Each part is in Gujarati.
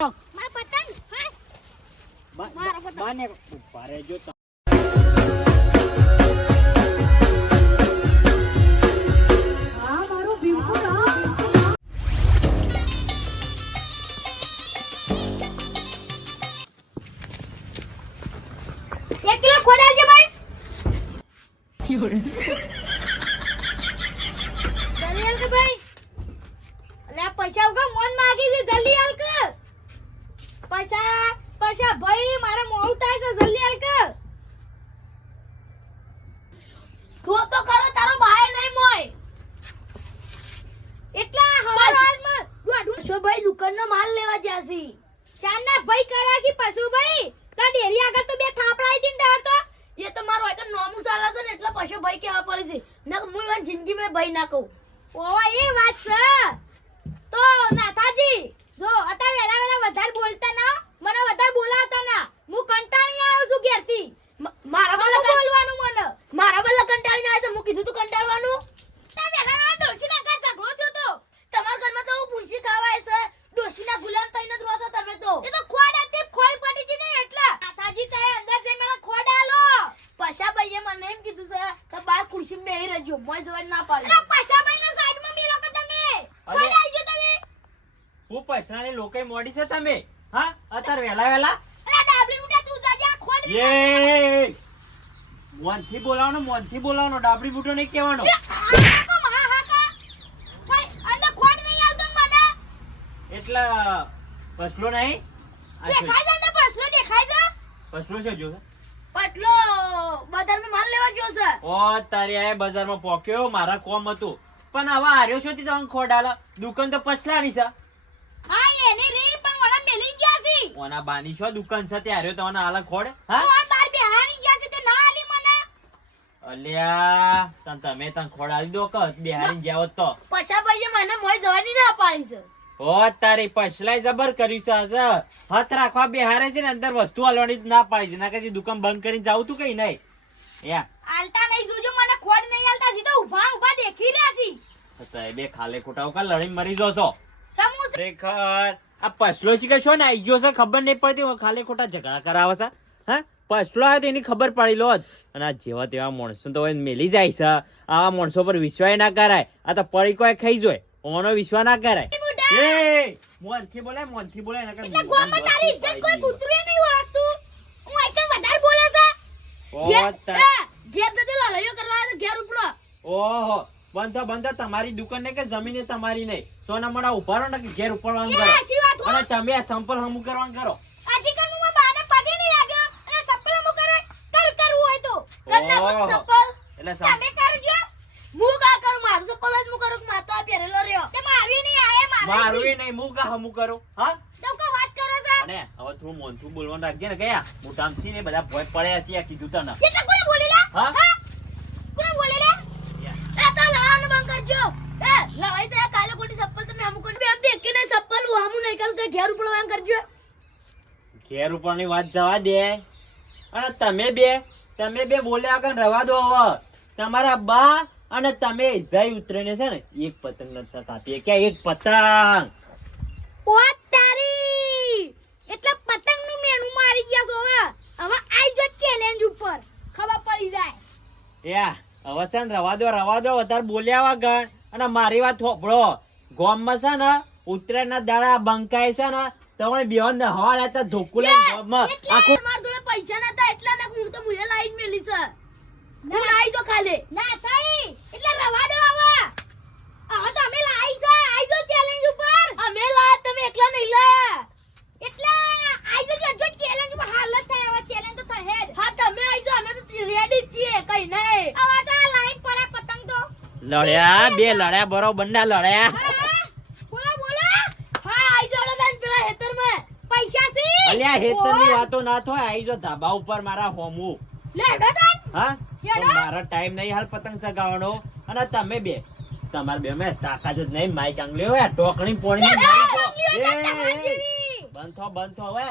માર પતંગ હા મારો પતંગ બાને ઉભા રહેજો તમે. હા મારો બિલકુલ હા એક કિલો ખોડાલ છે ભાઈ જલ્દી હાલ કે ભાઈ અલ્યા પૈસા ઉગા મોન માગી છે જલ્દી હાલ કે પૈસા ભાઈ મારે મોડું થાય છે જલ્દી હાલ કે જો તો કરો તારો ભાઈ નહીં મોય એટલા હવાર હાલમાં દોઢું છો ભાઈ દુકાનનો માલ લેવા જ્યાસી શાનના ભાઈ કર્યા છે પશુ ભાઈ તા ડેરી આગળ તો બે થાપડાઈ દીન દાર તો એ તો મારો એક નોમું ચાલે છે ને એટલે પશુ ભાઈ કેવા પડે છે નક હું ઈવન જિંદગી મે ભાઈ ના કહું ઓવા એ વાત છે તો નાથાજી જો અત્યારે વેલા વધારે બોલતા ના મને વધારે બોલાવતા ના હું કંટાળી આવ્યો છું ઘેરથી મારા બલ્લા બોલવાનું મને મારા બલ્લા કંટાળીને આવ્યો છે હું કીધું તું કંટાળવાનું તા વેલા ડોશીના ઘર ઝઘડો થયો તો તમારા ઘરમાં તો હું પૂંછી ખાવાય છે ડોશીના ગુલામ થઈને જ રહો છો તમે તો એ તો ખોડ હતી ખોડ પડી હતી ને એટલે નાથાજી તે અંદર જઈ મને ખોડ આલો પશા ભાઈએ મને એમ કીધું છે કે બાર ખુરશીમાં બેહી રહેજો મોય જવાન ના પાડે અરે પશા ભાઈના સાઈડમાં મેલો કે તમે ખોડ આવજો તમે હું પછનાની લોકે મોડી છે તમે હા અત્યારે વેલા વેલા અરે ડાબલી મુઠા તું જાજે ખોડ એ મોનથી બોલાવનો ડાબડી બૂટો નહીં કહેવાનો. એટલે પસલો નહીં પસલો છે જો પટલો બજારમાં માલ લેવા ગયો છે ઓ તારી આ બજારમાં પોક્યો મારા કોમ હતું પણ હવે આર્યો છો તી તમને ખોડાલા દુકાન તો પસલાની છે હા એની રી પણ ઓલા મેલી ગયા છે ઓના બાની છો દુકાન છે તે આર્યો તમને આલા ખોડ હા ઓન બાર બેહાની ગયા છે તે ના આલી મને અલ્યા તમે તન ખોડાલી દો કે બેહારી જાવ તો પછા ભાઈએ મને મોય જવાની ના પાડી છે ઓ તારી પછલાઈ જબર કર્યું છે આજે હાથ રાખવા બેહારે છે ને અંદર વસ્તુ આલવાની ના પાડી છે ના કે દુકાન બંધ કરીને જાવ તું કઈ નહીં યા આલતા નહીં જોજો મને ખોડ નહીં આલતા સીધો ઊભા દેખી રહ્યા છે તો બે ખાલે ખોટા કા લડી મરી જો છો સમૂહ ખરેખર આ પછલો શીખે છો ને આઈ ગયો છે ખબર નહીં પડતી ખાલે ખોટા ઝઘડા કરાવે છે હા પછલો આવ્યો તો એની ખબર પડી લો અને આ જેવા તેવા માણસો તો મેલી જાય છે આવા માણસો પર વિશ્વાસ ના કરાય આ તો પડી કોઈ ખાઈ જોય ઓનો વિશ્વાસ ના કરાય એ મોનથી બોલે નકર એટલે ગોમાં તારી ઇજ્જત કોઈ કૂતરે નહીં ઓળખતું હું એકદમ વધારે બોલે છે ઘેર તો લડાઈઓ કરવા આવે તો ઘેર ઉપડો ઓહો બંધો તમારી દુકાન ને કે જમીન તમારી નહીં સોના મોડા ઉભા રહો ને કે ઘેર ઉપડવાનું કરો અને તમે આ સંપલ હમુ કરવાનું કરો આજી કર હું બાને પગે નહીં લાગ્યો અને સપ્પલ હમુ કરે કરવું હોય તો કરના હું સપ્પલ એટલે તમે કરજો હું કા કરું મારું સપ્પલ જ હું કરું માતા પહેરેલો રહ્યો તે મારવી નહીં આયે મારું નહીં હું કા હમુ કરું હા તો કા વાત કરો છો અને હવે થોડું મોનથું બોલવાનું રાખજે ને કયા મોટામસી ને બધા ભોય પડ્યા છે આ કીધું તને એટલે કોને બોલી લે હા કોને બોલી લે એ તો લડાવાનું બંધ કરજો એ લડાઈ તો કાલે કોની સપ્પલ તમે હમુ કોની બે દેખ કે નહીં સપ્પલ હું હમુ નહીં કરું કે ઘેર ઉપર વાંગ કરજો ઘેર ઉપરની વાત જવા દે અને તમે બે બોલ્યા કે રવા દો હવે તમારા બા અને તમે જઈ ઉતરીને છે ને એક પતંગ નથી કાપી કે એક પતંગ પોત તારી એટલે પતંગ નું મેણું મારી ગયા છો હવે આઈ જો ચેલેન્જ ઉપર ખબર પડી જાય યા હવે છે ને રવા દો વધારે બોલ્યા વગર અને મારી વાત હોભળો ગોમમાં છે ને ઉતરાયણના દાડા બંકાય છે ને તમે બેહોન ને હવા લેતા ધોકુલે ગોમમાં આખું માર જોડે પૈસા નતા એટલા ના હું તો મુએ લાઈન મેલી છે હું લાઈ જો ખાલે ના થઈ એટલે રવા દો હવે તો અમે લાઈ છે આઈ જો ચેલેન્જ ઉપર અમે લાયા તમે એકલા નહીં લાયા એટલે આઈ જો ચેલેન્જ માં હાલત થાય હવે ચેલેન્જ તો થાય જ હા તમે આઈ જો અમે તો રેડી છીએ કઈ નહીં હવે તો લાઈન પડે પતંગ તો લડ્યા બરોબર ના લડ્યા બોલો હા આઈ જો લડન પેલા હેતર માં પૈસા સી અલ્યા હેતરની વાતો ના થાય આઈ જો ધાબા ઉપર મારા હોમુ લેડો તન હા મારો ટાઈમ નહીં હાલ પતંગ સગાવવાનો અને તમે બે તમાર બે મે તાકાત જ નહીં માઈક આંગલ્યો હે ટોકણી પોણી બંધ થો હવે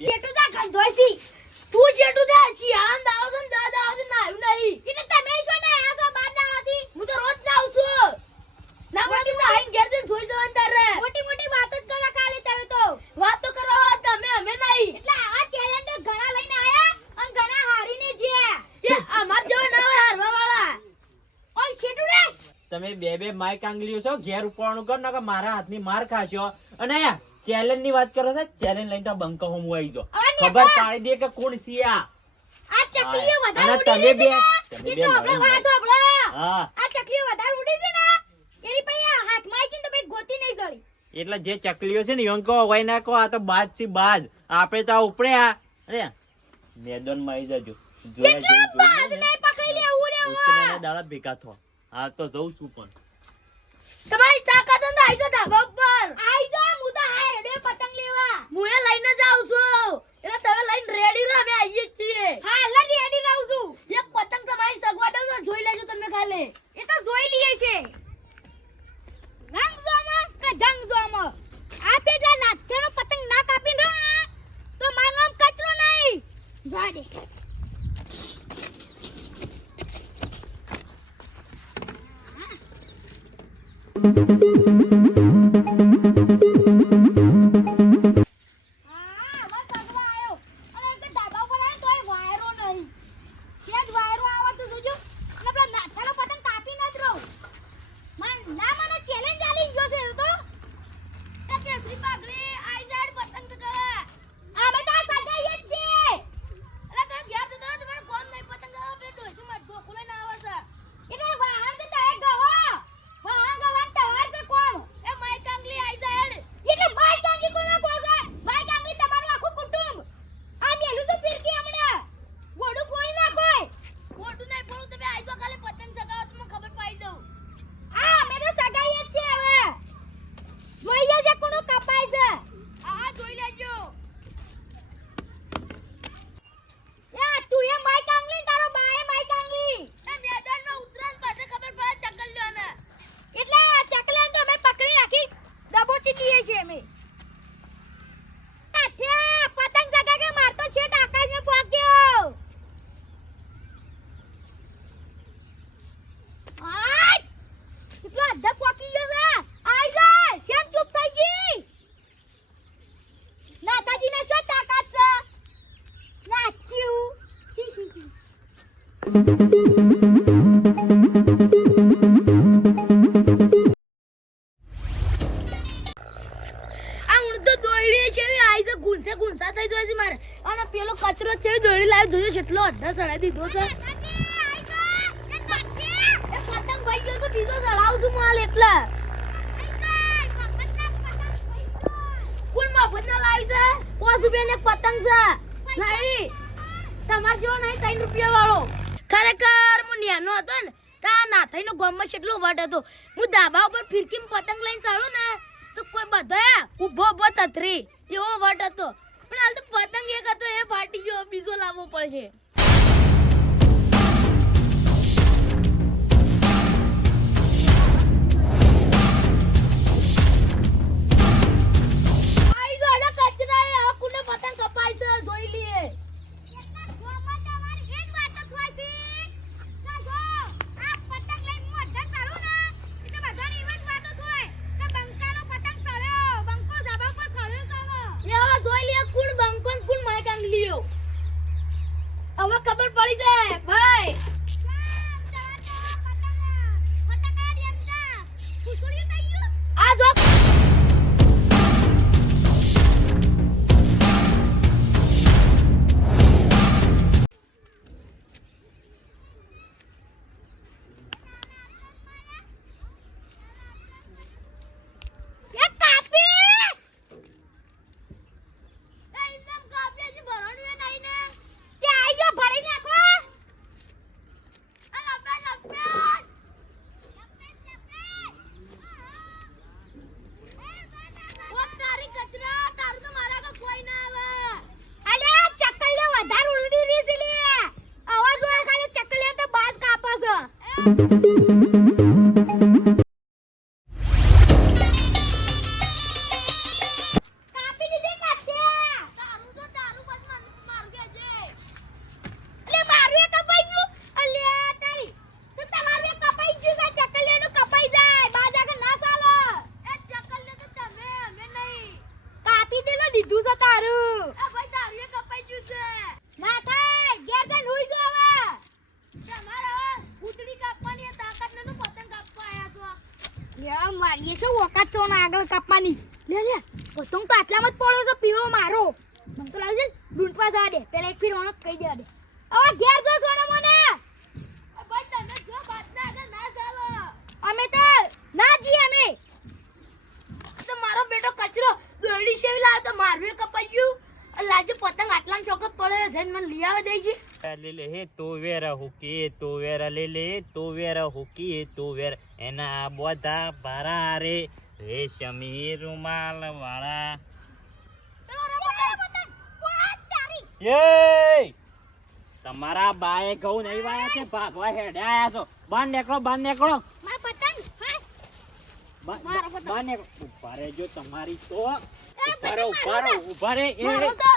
જેટું તા ગંધોઈથી તું જેટું તા શિયાળામાં દાવો છો ને દાવો છે નાયું નહીં એટલે તમે છો ને આ તો બાર દાવાથી હું તો રોજ નાઉં છું ના મોટી નાઈન ઘેર જઈને જોઈ જવાન તારે મોટી વાતો જ કરવા ખાલી તમે તો વાત તો કરો તમે બે માય કાંગલીઓ છો ઘેર ઉપાડવાનું કરો ને મારા હાથની માર ખાશો. અને ચેલેન્જ ની વાત કરો છો, ચેલેન્જ લઈને તો બંકો હું આવી જો ખબર પાડી દે કે કોણ સિયા આ ચકલીઓ વધારે અને ઉડી તમે છે બે ને એ તો આપણે વાત આપણો હા આ ચકલીઓ વધારે ઉડી છે ને એની પછી હાથમાં આવી ને તો ભાઈ ગોતી નહીં ચડી. એટલે જે ચકલીઓ છે ને યોંકો હોય ના કહો આ તો બાજ છે બાજ. આપણે તો આ ઉપડે આ અરે મેદાનમાં આવી જજો કેટલા બાજ નહીં પકડી લે ઉડે ઉતરેને દાડા ભેગા થો. હા તો જઉં છું પણ તમારી તાકાત તો આઈ જો ધાબા ઉપર આઈ જો હું તો હા હેડે પતંગ લેવા હું એ લઈને જાઉં છું એટલે તમે લઈને રેડી રહો અમે આવીએ છીએ. હા એટલે રેડી રહું છું. એક પતંગ તમારી સગવડ તો જોઈ લેજો તમે ખાલી એ તો જોઈ લઈએ છે. રંગ જોમાં કે જંગ જોમાં આ પેલા નાથેનો પતંગ ના કાપીને રહો તો મારું નામ કચરો નહીં જાડે. હા બસ સગવા આવ્યો અને એક ધાબા ઉપર આવ્યો તોય વાયરો નહીં. ત્યાં જ વાયરો આવે તો જોજો અને પેલા નાથાનો પતંગ કાપી ન જ રહો. મને ચેલેન્જ આલી ગયો છે તો એ કેસરી પાઘડી આઈ જાડ પતંગ ચગાવા અમે તો આ સગાઈએ જ છે. એટલે તમે ઘેર જતો રહો તમારે કોમ નહીં પતંગ ચગાવવા બે ડોસી માં ઢોકું લઈને આવે છે એટલે વાહન તો તાય ગવો વાહન ગવાન તવાર છે કોણ એ માય કાંગલી આઈ જાડ એટલે માય કાંગલી કોના કો છે માય કાંગલી તમારું આખું કુટુંબ આ મેલું તો ફિરકી હમણાં ગોડું ફોડી નાખોય ગોડું નહીં ફોડું તમે આઈ જો ખાલી પતંગ ચગાવો તો મને ખબર પાડી દઉં. આ અમે તો સગાઈ જ છે હવે જોઈએ છે કોનો કપાય છે. આ જોઈ લેજો. યા તું એ માય કાંગલી તારો બાએ માય કાંગલી એ મેદાનમાં ઉતરાન પાસે ખબર પડે ચકલ્યોને એટલે ચકલાને તો અમે પકડી રાખી દબોચી દઈએ છીએ અમે. આથ્યા પતંગ સગા કે મારતો છે આકાશમાં પોક્યો. આજ કેટલો અડધા પોકી ગયો છે. આઈ જા શેમ ચૂપ થઈ ગઈ. નાતાજીને શું તાકાત છે નાચ્યું. આ હું તો દોડી છે આઈ છે ગુંસા થઈ જાય છે મારે અને પેલો કચરો છે દોડી લાવ જોજો કેટલો અડધા સડાઈ દીધો છે. એ પતંગ ભાઈ ગયો તો બીજો ચડાવું છું માલ એટલે કોણ મફત ના લાવી છે 5 રૂપિયા ને પતંગ છે નહીં તમાર જેવો નહીં 3 રૂપિયા વાળો. ખરેખર હું ન્યાનો હતો ને તા નાથાઈ નો ગામમાં કેટલો વટ હતો. હું ધાબા ઉપર ફિરકી પતંગ લઈને ચાલું ને તો કોઈ બધા ઉભો તતરી એવો વટ હતો પણ હાલ તો પતંગ એક હતો એ ફાટી ગયો બીજો લાવવો પડશે. પતંગ કપાય છે જોઈ લઈએ. હવે ખબર પડી જાય ભાઈ. આ જો દીધું છે તારું. એ ભાઈ તારું એ કપાઈ ગયું છે. ના થાય ઘેર જઈને હુઈ જો હવે. તમારા ભૂતડી કાપવાની તાકાત નતું પતંગ કાપવા આયા છો. યા મારીએ શું ઓકાત છો ને આગળ કાપવાની લે લે પતંગ તો આટલામાં જ પડ્યો છે પીળો મારો મને તો લાગે છે લૂંટવા જવા દે પેલા એક ફીર ઓણક કહી દેવા દે હવે ઘેર જો સોના મને ભાઈ તને જો બાતના આગળ ના ચાલો અમે તો ના જીએ અમે તો મારો બેટો કચરો દોરડી સેવી લાવ તો મારવે કપાઈ ગયું લાજુ પતંગ આટલામાં ચોકત પડે જઈને મને લઈ આવે દેજી લે લે હે તો વેર હુકી તો વેર લે લે તો વેર હુકી તો વેર એના બોધા ભારા રે રેશમી રૂમાલ વાળા પેલો રમો પતંગ વાત તારી એ તમારા બાએ ઘઉં નહીં વાયા છે ભાગવા હેડે આયા છો બાર નીકળો માર પતંગ હા મારો પતંગ. બાર નીકળો ઉભા રહેજો તમારી તો પતંગ ઉભા રે એ મારો તો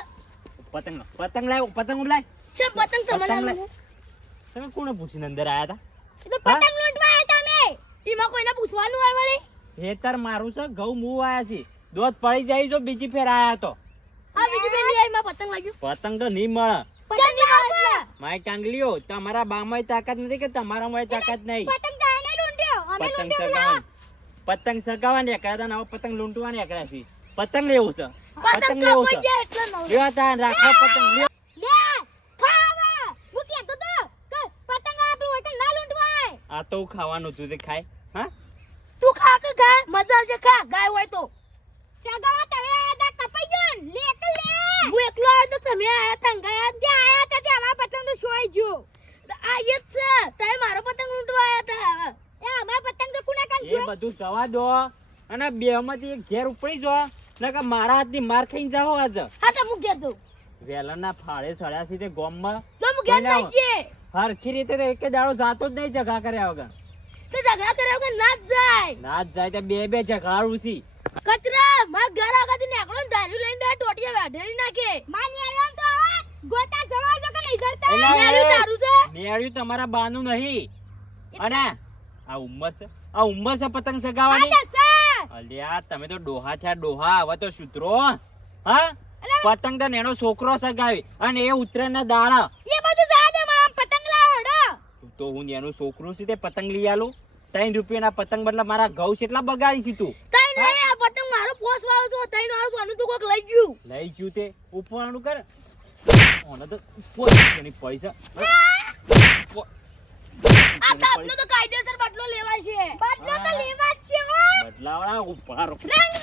પતંગ લાવ છે પતંગ તમને પતંગ લાવું. તમે કોને પૂછીને અંદર આયા એ તો પતંગ લૂંટવા આવ્યા તમે એમાં કોઈને પૂછવાનું આવે વળી હતા હેતર મારું છે ઘઉં મું આયા છે દોત પડી જાય જો બીજી ફેર આયા તો આ બીજી બેન લઈ આવી માં પતંગ લાગ્યું પતંગ તો નહીં મળે પતંગ લાવો માય કાંગલીઓ તમારા બામાં તાકાત નથી કે તમારામાં તાકાત નહીં પતંગ તાણે લૂંટ્યો અમે પતંગ લૂંટ્યો સગાવવાની પતંગ સગાવવાની એકડા તા નવો પતંગ લૂંટવાની એકડા છે પતંગ લેવું છે પતંગ લેવું કપાઈ છે ગયા એટલે નવ લેવા તા રાખો પતંગ લ્યો લે ખાવા હું કહેતો તો કે પતંગ આપણું હોય તો ના લૂંટવાય આ તો હું ખાવાનું છું તે ખાય હા તું ખા કે ખા મજા આવશે ખા ગાય હોય તો સગાવા તમે આયા તા કપાઈ ગયો ને લે કે લે હું એકલો આવ્યો તો તમે આયા તા ગયા ત્યાં આયા તા ત્યાં અમારા પતંગ તો સોઈ ગયો આ જ છે તમે મારો પતંગ લૂંટવા આયા તા એ અમારા પતંગ તો કુના કાન એ જો બધું જવા દો અને બે માંથી એક ઘેર ઉપડી જો નકર મારા હાથની માર ખાઈને જાઓ આજ હા તો મુક જતો વેલાના ફાળે સળ્યા છે તે ગોમમાં તો મુક ગયા કોઈને નહીં જે હરખી રીતે તો એક દાડો જાતો જ નહીં ઝઘડા કર્યા વગર તો ઝઘડા કર્યા વગર ના જ જાય ના જ જાય તો બે ઝઘડાડું છી કચરા માર ઘર આગળથી નીકળો ને ધાર્યું લઈને બે ટોટિયા વાઢેલી નાખે માની આવ્યો તો હવે ગોતા જવા જો કે નહીં જડતા એલા એ. નેળું તારું છે મેળ્યું તમારા બાનું નહીં અને આ ઉંમર છે પતંગ આ સગાવાની તો છે અલ્યા તમે તો ડોહા છે ડોહા હવે તો સુધરો હા પતંગ તો નેનો છોકરો સગાવી અને એ ઉત્તરાયણના દાડા એ બધું જા દે મને પતંગ લાવ હડો તો હું એનું છોકરું છે તે પતંગ લઈ આલું 3 રૂપિયાના પતંગ બદલે મારા ઘઉં કેટલા બગાડી છે તું તઈ નહીં આ પતંગ મારો પોસ વાળો તો તઈ વાળો તો આનું તો કોક લઈ ગયું લઈ જુ તે ઉપરનું કર ઓને તો પોતાની પૈસા આ તો આપનો તો કાયદેસર બદલો લેવા છે બદલો તો લેવા જ છે હો બદલાવડા ઉપર રંગ